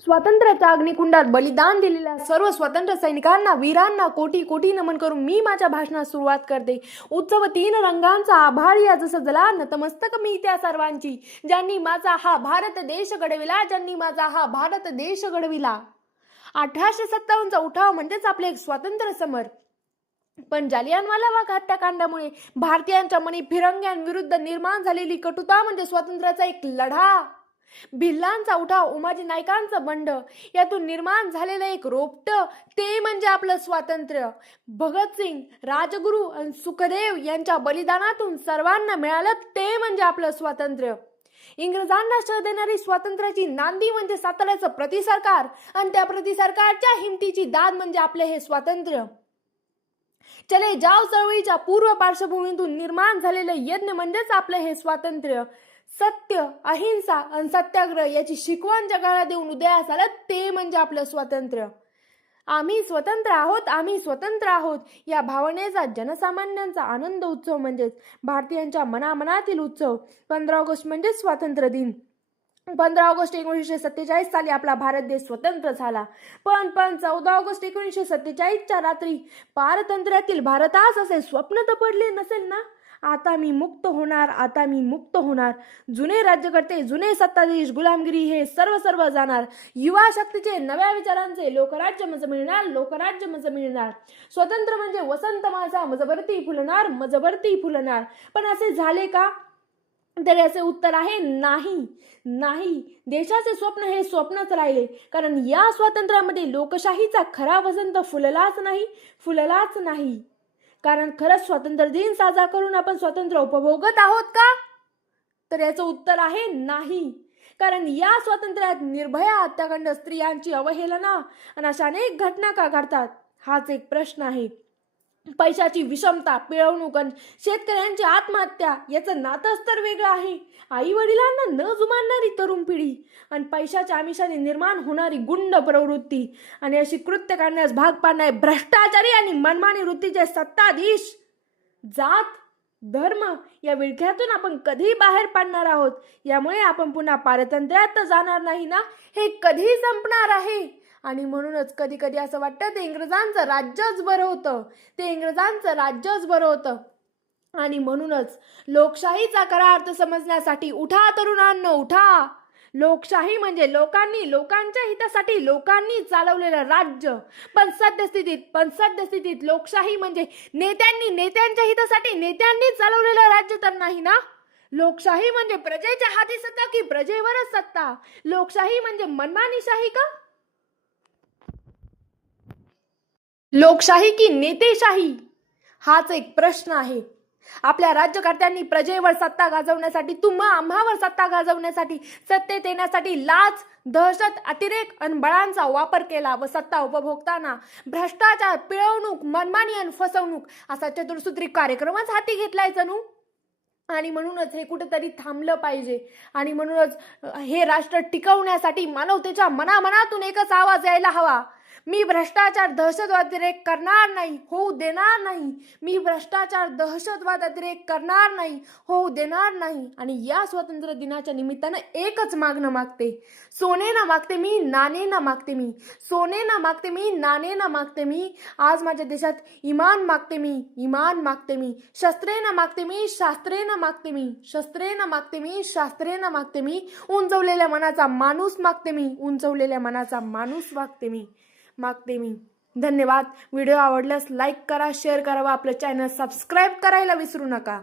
स्वातंत्र्याच्या अग्निकुंडात बलिदान दिलेल्या सर्व स्वातंत्र्य सैनिकांना, वीरांना कोटी कोटी नमन करून मी माझ्या भाषणास सुरुवात करते। उत्सव तीन रंगांचा, आभाळी जसं जला, नतमस्तक मी त्या सर्वांची, ज्यांनी माझा हा भारत देश घडविला, ज्यांनी माझा हा भारत देश घडविला। 1857चा उठाव म्हणजेच आपले एक स्वातंत्र्य समर। पण जालियनवाला बाग हत्याकांडामुळे भारतीयांच्या मनी फिरंग्यांविरुद्ध निर्माण झालेली कटुता म्हणजे स्वातंत्र्याचा एक लढा। भिल्लांचा उठाव, उमाजी नायकांचं बंड, यातून निर्माण झालेलं एक रोपटं ते म्हणजे आपलं स्वातंत्र्य। भगतसिंग, राजगुरू आणि सुखदेव यांच्या बलिदानातून सर्वांना मिळालं ते म्हणजे आपलं स्वातंत्र्य। इंग्रजांना शह देणारी स्वातंत्र्याची नांदी म्हणजे साताऱ्याचं प्रतिसरकार आणि त्या प्रतिसरकारच्या हिमतीची दाद म्हणजे आपले हे स्वातंत्र्य। चले जाव चळवळीच्या पूर्व पार्श्वभूमीतून निर्माण झालेलं यज्ञ म्हणजेच आपलं हे स्वातंत्र्य। सत्य, अहिंसा आणि सत्याग्रह याची शिकवण जगाला देऊन उदयास आलं ते म्हणजे आपलं स्वातंत्र्य। आम्ही स्वतंत्र आहोत, आम्ही स्वतंत्र आहोत या भावनेचा जनसामान्यांचा आनंद उत्सव म्हणजेच भारतीयांच्या मनामनातील उत्सव। 15 ऑगस्ट म्हणजे स्वातंत्र्य दिन। 15 ऑगस्ट 1947 साली आपला भारत देश स्वतंत्र झाला। पण 14 ऑगस्ट 1947च्या रात्री पारतंत्र्यातील भारतास असे स्वप्न तर पडले नसेल ना, आता मी मुक्त होणार, आता मी मुक्त होणार। जुने राज्यकर्ते, जुने सत्ताधीश, गुलामगिरी हे सर्व जाणार। युवा शक्तीचे, नव्या विचारांचे लोकराज्य मज मिळणार, लोकराज्य मज मिळणार। स्वतंत्र म्हणजे वसंत माझा मजवरती फुलणार, मजवरती फुलणार। पण असे झाले का? तर याचे उत्तर आहे नाही, नाही। देशाचे स्वप्न हे स्वप्नच राहिले, कारण या स्वातंत्र्यामध्ये लोकशाहीचा खरा वसंत फुललाच नाही, फुललाच नाही। कारण खरंच स्वातंत्र्य दिन साजरा करून आपण स्वातंत्र्य उपभोगत आहोत का? तर याचं उत्तर आहे नाही। कारण या स्वातंत्र्यात निर्भया हत्याकांड, स्त्रियांची अवहेलना आणि अशा अनेक घटना का घडतात हाच एक प्रश्न आहे। पैशाची विषमता, पिळवणूक आणि शेतकऱ्यांची आत्महत्या याचं नातंच तर वेगळं आहे। आई वडिलांना न जुमानणारी तरुण पिढी आणि पैशाच्या आमिषाने निर्माण होणारी गुंड प्रवृत्ती आणि अशी कृत्य करण्यास भाग पाडणारे भ्रष्टाचारी आणि मनमानी वृत्तीचे सत्ताधीश। जात, धर्म या विळख्यातून आपण कधी बाहेर पडणार आहोत? यामुळे आपण पुन्हा पारतंत्र्यात तर जाणार नाही ना, हे कधी संपणार आहे? आणि म्हणूनच कधी कधी असं वाटतं ते इंग्रजांचं राज्यच बरं होतं, ते इंग्रजांचं राज्यच बरं होतं। आणि म्हणूनच लोकशाहीचा खरा अर्थ समजण्यासाठी उठा तरुणांनो, उठा। लोकशाही म्हणजे लोकांनी, लोकांच्या हितासाठी लोकांनी चालवलेलं राज्य। पण सद्यस्थितीत लोकशाही म्हणजे नेत्यांनी, नेत्यांच्या हितासाठी नेत्यांनी चालवलेलं राज्य तर नाही ना। लोकशाही म्हणजे प्रजेच्या हाती सत्ता की प्रजेवरच सत्ता? लोकशाही म्हणजे मनमानीशाही का? लोकशाही की नेतेशाही हाच एक प्रश्न आहे। आपल्या राज्यकर्त्यांनी प्रजेवर सत्ता गाजवण्यासाठी, आम्हावर सत्ता गाजवण्यासाठी, सत्तेत येण्यासाठी लाच, दहशत, अतिरेक आणि बळांचा वापर केला व सत्ता उपभोगताना भ्रष्टाचार, पिळवणूक, मनमानी आणि फसवणूक असा चतुर्सूत्री कार्यक्रमच हाती घेतलाय जणू। आणि म्हणूनच हे कुठेतरी थांबलं पाहिजे। आणि म्हणूनच हे राष्ट्र टिकवण्यासाठी मानवतेच्या मनामनातून एकच आवाज यायला हवा, मी भ्रष्टाचार, दहशतवाद, अतिरेक करणार नाही, होऊ देणार नाही। मी भ्रष्टाचार, दहशतवाद, अतिरेक करणार नाही, होऊ देणार नाही। आणि या स्वातंत्र्य दिनाच्या निमित्तानं एकच मागणं मागते, सोने ना मागते मी, नाणे ना मागते मी, सोने ना मागते मी, नाणे ना मागते मी। आज माझ्या देशात इमान मागते मी, इमान मागते मी। शस्त्रे ना मागते मी, शास्त्रे ना मागते मी, शस्त्रे ना मागते मी, शास्त्रे ना मागते मी। उंचवलेल्या मनाचा माणूस मागते मी, उंचवलेल्या मनाचा माणूस मागते मी। धन्यवाद। व्हिडिओ आवडल्यास लाईक करा, शेअर करा व आपलं चॅनल सबस्क्राईब करायला विसरू नका।